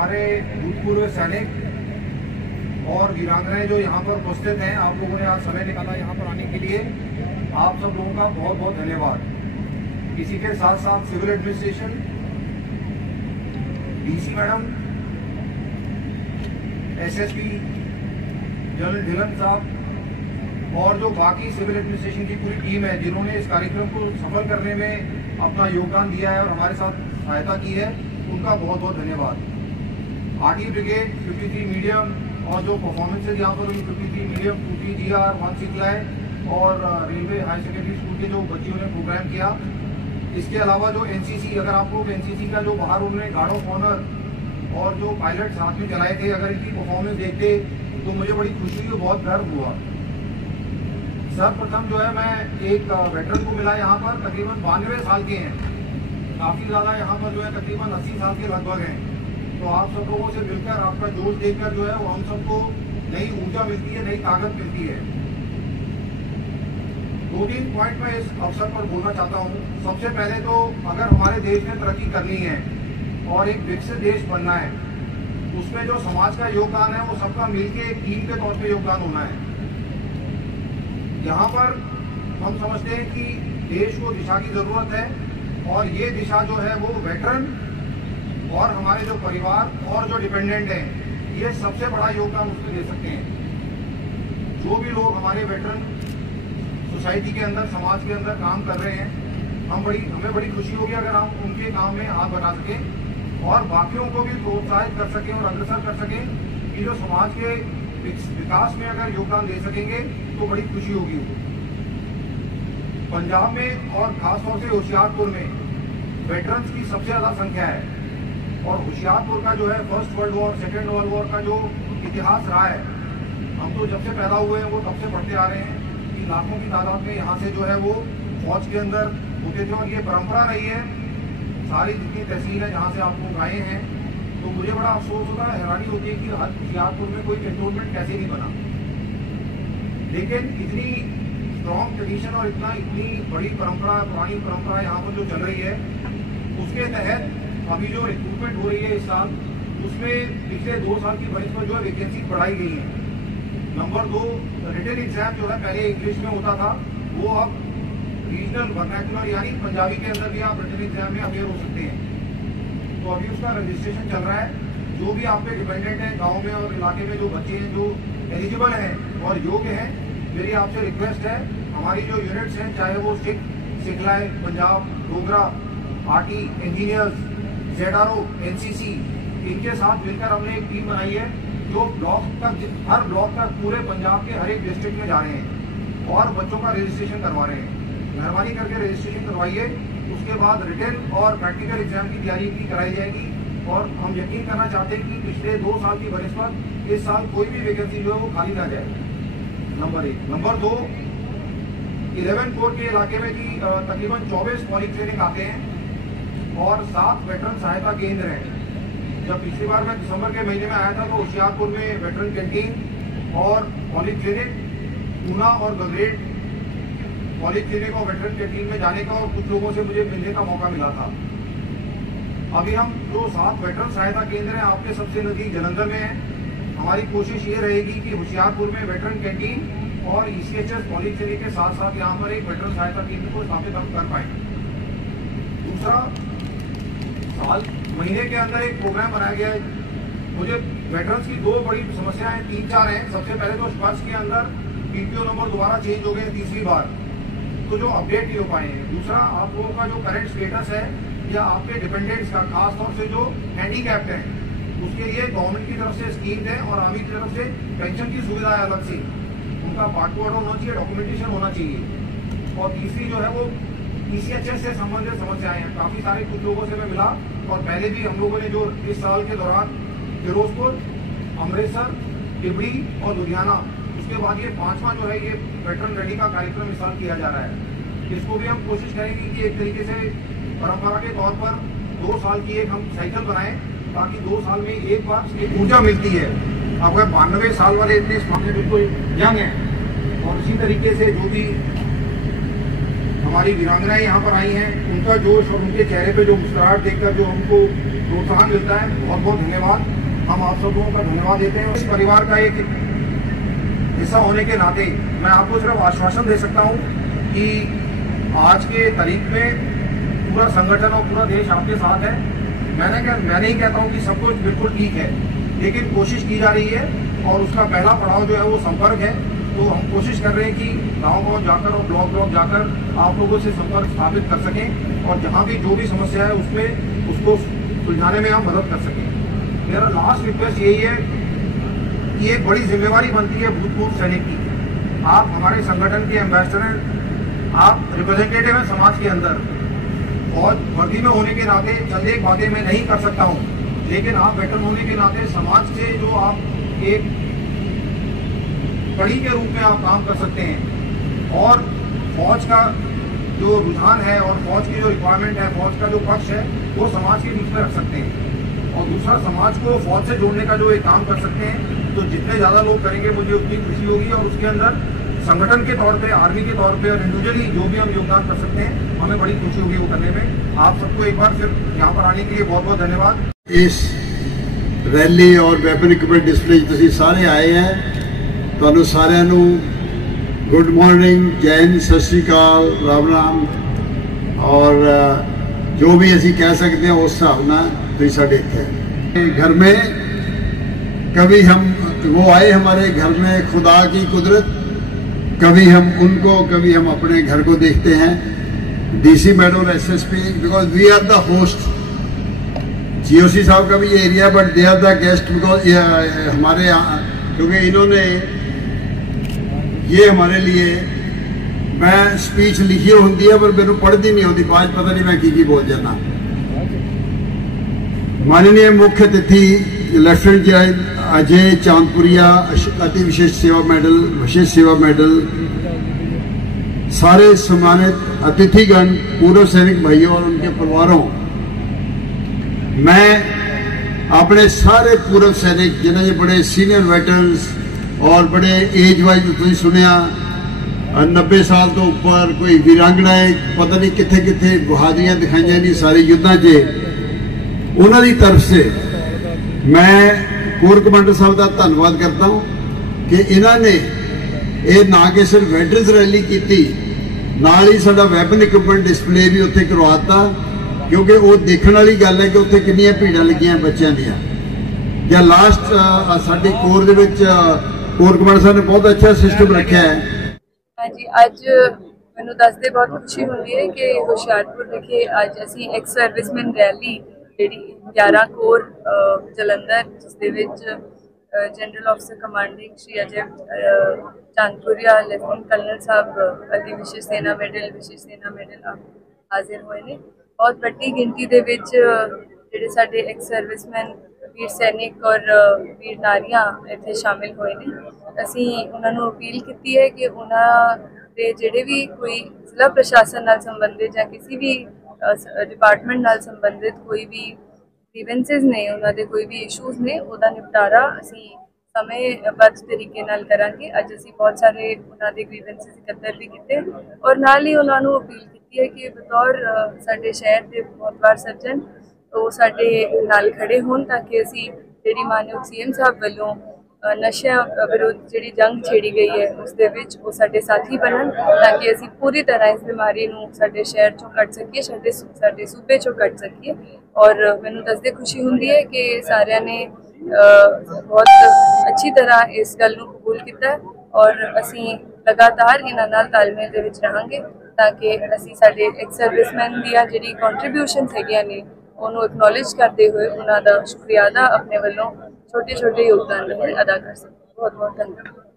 हमारे भूतपूर्व सैनिक और वीरांगनाएं जो यहाँ पर उपस्थित हैं, आप लोगों ने आज समय निकाला यहाँ पर आने के लिए, आप सब लोगों का बहुत बहुत धन्यवाद। इसी के साथ साथ civil administration, DC madam, SSP general Dhillon साहब और जो बाकी सिविल एडमिनिस्ट्रेशन की पूरी टीम है जिन्होंने इस कार्यक्रम को सफल करने में अपना योगदान दिया है और हमारे साथ सहायता की है, उनका बहुत बहुत धन्यवाद। आरटी ब्रिगेड, 53 मीडियम और जो परफॉर्मेंसेज यहाँ पर हुई 53 मीडियम, 2T GR, 1 सिखलाय और रेलवे हाई सेकेंडरी स्कूल के जो बच्चियों ने प्रोग्राम किया। इसके अलावा जो एनसीसी, अगर आप लोग एनसीसी का जो बाहर उन्होंने गार्ड ऑफ ऑनर और जो पायलट साथ में चलाए थे, अगर इनकी परफॉर्मेंस देखते तो मुझे बड़ी खुशी हुई, बहुत गर्व हुआ। सर्वप्रथम जो है मैं एक वेटरन को मिला यहाँ पर, तकरीबन 92 साल के हैं, काफ़ी ज़्यादा यहाँ पर जो है तकरीबन 80 साल के लगभग हैं। तो आप सब लोगों से मिलकर आपका जोश देखकर जो है वो हम सबको नई ऊर्जा मिलती है, नई ताकत मिलती है। 2-3 पॉइंट मैं इस अवसर पर बोलना चाहता हूँ। सबसे पहले तो अगर हमारे देश में तरक्की करनी है और एक विकसित देश बनना है, उसमें जो समाज का योगदान है वो सबका मिलके एक टीम के तौर पे योगदान होना है। यहाँ पर हम समझते हैं कि देश को दिशा की जरूरत है और ये दिशा जो है वो वेटरन और हमारे जो परिवार और जो डिपेंडेंट हैं, ये सबसे बड़ा योगदान उसमें दे सकते हैं। जो भी लोग हमारे वेटरन सोसाइटी के अंदर, समाज के अंदर काम कर रहे हैं, हमें बड़ी खुशी होगी अगर हम उनके काम में हाथ बटा सकें और बाकियों को भी प्रोत्साहित कर सकें और अग्रसर कर सकें कि जो समाज के विकास में अगर योगदान दे सकेंगे तो बड़ी खुशी होगी। पंजाब में और खासतौर से होशियारपुर में वेटरन्स की सबसे ज़्यादा संख्या है और होशियारपुर का जो है first world war, second world war का जो इतिहास रहा है, हम तो जब से पैदा हुए हैं वो तब से पढ़ते आ रहे हैं कि लाखों की तादाद में यहाँ से जो है वो फौज के अंदर होते थे और ये परंपरा रही है। सारी जितनी तहसील है जहाँ से आप लोग आए हैं, तो मुझे बड़ा अफसोस होता है, हैरानी होती है कि होशियारपुर में कोई कैंटोनमेंट कैसे नहीं बना। लेकिन इतनी स्ट्रॉन्ग ट्रेडिशन और इतनी बड़ी परंपरा, पुरानी परंपरा यहाँ पर जो चल रही है, उसके तहत अभी जो रिक्रूटमेंट हो रही है इस साल, उसमें पिछले 2 साल की बरिस में जो है वैकेंसी बढ़ाई गई है। नंबर 2, रिटन एग्जाम जो है पहले इंग्लिश में होता था, वो अब रीजनल वर्नाकुलर यानी पंजाबी के अंदर भी आप रिटन एग्जाम में अपेयर हो सकते हैं। तो अभी उसका रजिस्ट्रेशन चल रहा है। जो भी आप पे डिपेंडेंट हैं, गाँव में और इलाके में जो बच्चे हैं जो एलिजिबल हैं और योग्य हैं, मेरी आपसे रिक्वेस्ट है, हमारी जो यूनिट्स हैं, चाहे वो सिखलाय, Punjab, Dogra, arty, engineers, ZRO, NCC, इनके साथ मिलकर हमने एक टीम बनाई है जो ब्लॉक तक, हर ब्लॉक तक पूरे पंजाब के हर एक डिस्ट्रिक्ट में जा रहे हैं और बच्चों का रजिस्ट्रेशन करवा रहे हैं। मेहरबानी करके रजिस्ट्रेशन करवाइए। उसके बाद रिटन और प्रैक्टिकल एग्जाम की तैयारी भी कराई जाएगी और हम यकीन करना चाहते हैं कि पिछले 2 साल की बनिस्बत इस साल कोई भी वैकेंसी जो है वो खाली ना जाए। नंबर 1। नंबर 2, 11 कोर के इलाके में भी तकरीबन 24 पॉलीक्लिनिक आते हैं और 7 वेटरन सहायता केंद्र हैं। जब पिछली बार मैं दिसंबर के महीने में आया था तो होशियारपुर में वेटरन कैंटीन और पॉलीक्लिनिक, ऊना और गगरेट पॉलीक्लिनिक और वेटरन कैंटीन में जाने का और कुछ लोगों से मुझे मिलने का मौका मिला था। अभी हम जो 7 वेटरन सहायता केंद्र हैं आपके सबसे नजदीक जलंधर में है। हमारी कोशिश ये रहेगी कि होशियारपुर में वेटरन कैंटीन और ECHS पॉलीक्लिनिक के साथ साथ यहाँ पर एक वेटरन सहायता केंद्र को स्थापित हम कर पाएं। दूसरा, महीने के अंदर एक प्रोग्राम बनाया गया है। मुझे वेटरन्स की 2 बड़ी समस्याएं 3-4 हैं। सबसे पहले तो स्पर्श के अंदर PPO नंबर दोबारा चेंज हो गए तीसरी बार, तो जो अपडेट नहीं हो पाए हैं। दूसरा, आप लोगों का जो करंट स्टेटस है या आपके डिपेंडेंट्स का, खासतौर से जो हैंडीकैप्ड हैं, उसके लिए गवर्नमेंट की तरफ से स्कीम है और आर्मी की तरफ से पेंशन की सुविधा है अलग से। उनका पासपोर्ट होना चाहिए, डॉक्यूमेंटेशन होना चाहिए। और तीसरी जो है वो ECHS से संबंधित समस्याएं हैं। काफ़ी सारे कुछ लोगों से मैं मिला और पहले भी हम लोगों ने जो इस साल के दौरान फिरोजपुर, अमृतसर, तिबड़ी और लुधियाना, उसके बाद ये 5वां जो है ये वेटरन रैली का कार्यक्रम इस साल किया जा रहा है। इसको भी हम कोशिश करेंगे कि एक तरीके से परंपरा के तौर पर 2 साल की एक हम साइकिल बनाएं, ताकि 2 साल में एक बार एक ऊर्जा मिलती है। अब 92 साल वाले इतने बिल्कुल यंग हैं और इसी तरीके से जो भी हमारी वीरांगनाएं यहाँ पर आई हैं, उनका जोश और उनके चेहरे पे जो मुस्कुराहट देखकर जो हमको प्रोत्साहन मिलता है। बहुत बहुत धन्यवाद। हम आप सब लोगों का धन्यवाद देते हैं। इस परिवार का एक हिस्सा होने के नाते मैं आपको सिर्फ आश्वासन दे सकता हूँ कि आज के तारीख में पूरा संगठन और पूरा देश आपके साथ है। मैं नहीं कहता हूँ कि सब कुछ बिल्कुल ठीक है, लेकिन कोशिश की जा रही है और उसका पहला पड़ाव जो है वो संपर्क है। तो हम कोशिश कर रहे हैं कि गांव-गांव जाकर और ब्लॉक जाकर आप लोगों से संपर्क स्थापित कर सकें और जहां भी जो भी समस्या है उसमें उसको सुलझाने में हम मदद कर सकें। मेरा लास्ट रिक्वेस्ट यही है कि एक बड़ी जिम्मेवारी बनती है भूतपूर्व सैनिक की। आप हमारे संगठन के एम्बेसडर हैं, आप रिप्रेजेंटेटिव हैं समाज के अंदर, और वर्दी में होने के नाते चंद एक बातें मैं नहीं कर सकता हूँ, लेकिन आप वेटरन होने के नाते समाज से जो आप एक कड़ी के रूप में आप काम कर सकते हैं और फौज का जो रुझान है और फौज की जो रिक्वायरमेंट है, फौज का जो पक्ष है वो समाज के बीच में रख सकते हैं और दूसरा समाज को फौज से जोड़ने का जो एक काम कर सकते हैं। तो जितने ज़्यादा लोग करेंगे मुझे उतनी खुशी होगी और उसके अंदर संगठन के तौर पे, आर्मी के तौर पे और इंडिविजुअली जो भी हम योगदान कर सकते हैं हमें बड़ी खुशी होगी वो करने में। आप सबको एक बार फिर यहाँ पर आने के लिए बहुत बहुत धन्यवाद। इस रैली और वैपन इक्विपमेंट डिस्प्ले तुसीं सारे आए हैं, ਤੁਹਾਨੂੰ ਸਾਰਿਆਂ ਨੂੰ गुड मॉर्निंग, जय हिंद, सत श्री अकाल, राम राम। और जो भी असी कह सकते हैं उस हिसाब ना तुम साढ़े इतने घर में कभी हम वो आए हमारे घर में खुदा की कुदरत, कभी हम उनको, कभी हम अपने घर को देखते हैं। डीसी मैडम और SSP, because we are the host. GOC साहब का भी ये area, but they are the guest because हमारे यहाँ, क्योंकि इन्होंने ये हमारे लिए, मैं स्पीच लिखी होती है पर मेरे पढ़ती नहीं होती, बाद पता नहीं मैं की बोल जाना। माननीय मुख्य अतिथि लेफ्टिनेंट अजय चांदपुरिया, अति विशेष सेवा मेडल, विशेष सेवा मेडल, सारे सम्मानित अतिथिगण, पूर्व सैनिक भाइयों और उनके परिवारों, मैं अपने सारे पूर्व सैनिक जिन्हें बड़े सीनियर वेटरन्स और बड़े एज वाइज तुम सुनिया 90 साल तो ऊपर, कोई वीरांगनाएं पता नहीं किथे किथे बहादुरियां दिखाइया नहीं सारे युद्धां च, उन्होंने तरफ से मैं कोर कमांडर साहब का धन्यवाद करता हूं कि इन्होंने ये ना कि सिर्फ वेटरन्स रैली की, नाल ही साडा वैपन इक्विपमेंट डिस्पले भी उत्थे करवाता, क्योंकि वो देखने वाली गल है कि उत्थे कितनियां भीड़ां लगियां बच्चों दियां। या लास्ट साडी कोर दे विच कोर कमांडर साहब ने बहुत अच्छा सिस्टम रखा है। हाँ जी, अज मैनूं दसदे बहुत खुशी होंदी है कि हुशियारपुर विखे अज असीं एक्स सर्विसमैन रैली जिहड़ी 11 कोर जलंधर, जिस दे विच general officer commanding Shri Ajay Chandpuria, lieutenant colonel साहब अति विशेष सेना मेडल, विशेष सेना मेडल हाजिर हुए ने। बहुत वड्डी गिनती दे विच जिहड़े साडे एक्स सर्विसमैन वीर सैनिक और वीर नारियां इत्थे शामिल होए ने। असीं उन्हां नूं अपील कीती है कि उन्हां दे जिहड़े भी कोई जिला प्रशासन नाल संबंधित या किसी भी डिपार्टमेंट नाल संबंधित कोई भी ग्रीवेंसेस ने, उन्हां दे कोई भी इशूज़ ने, उहदा निपटारा असीं समयबद्ध तरीके नाल करांगे। अज असीं बहुत सारे उन्हां दे ग्रीवेंसेस इकत्तर भी कीते और नाल ही उन्हां नूं अपील कीती है कि बतौर साडे शहर के मोहतबार सज्जन वो साडे नाल खड़े होण, ताकि असीं जिहड़ी मानयोग सीएम साहब वल्लों नशियां विरुद्ध जिहड़ी जंग छेड़ी गई है उस दे विच वो साडे साथी बनन, ताकि असीं पूरी तरह इस बीमारी नूं साडे शहर चों कट सकीए, साडे सूबे चों कट सकीए। और मैनूं दसदे खुशी हुंदी है कि सारियां ने बहुत अच्छी तरह इस गल नूं कबूल कीता और असीं लगातार इन्हां नाल तालमेल दे विच रहांगे, ताकि असीं साडे एक्स सर्विसमैन दीयां जिहड़ी कॉन्ट्रीब्यूशनस हैगियां ने उन्होंने एक्नॉलेज करते हुए उन्होंने शुक्रिया अदा अपने वालों छोटे छोटे योगदान अदा कर सकते। बहुत बहुत धन्यवाद।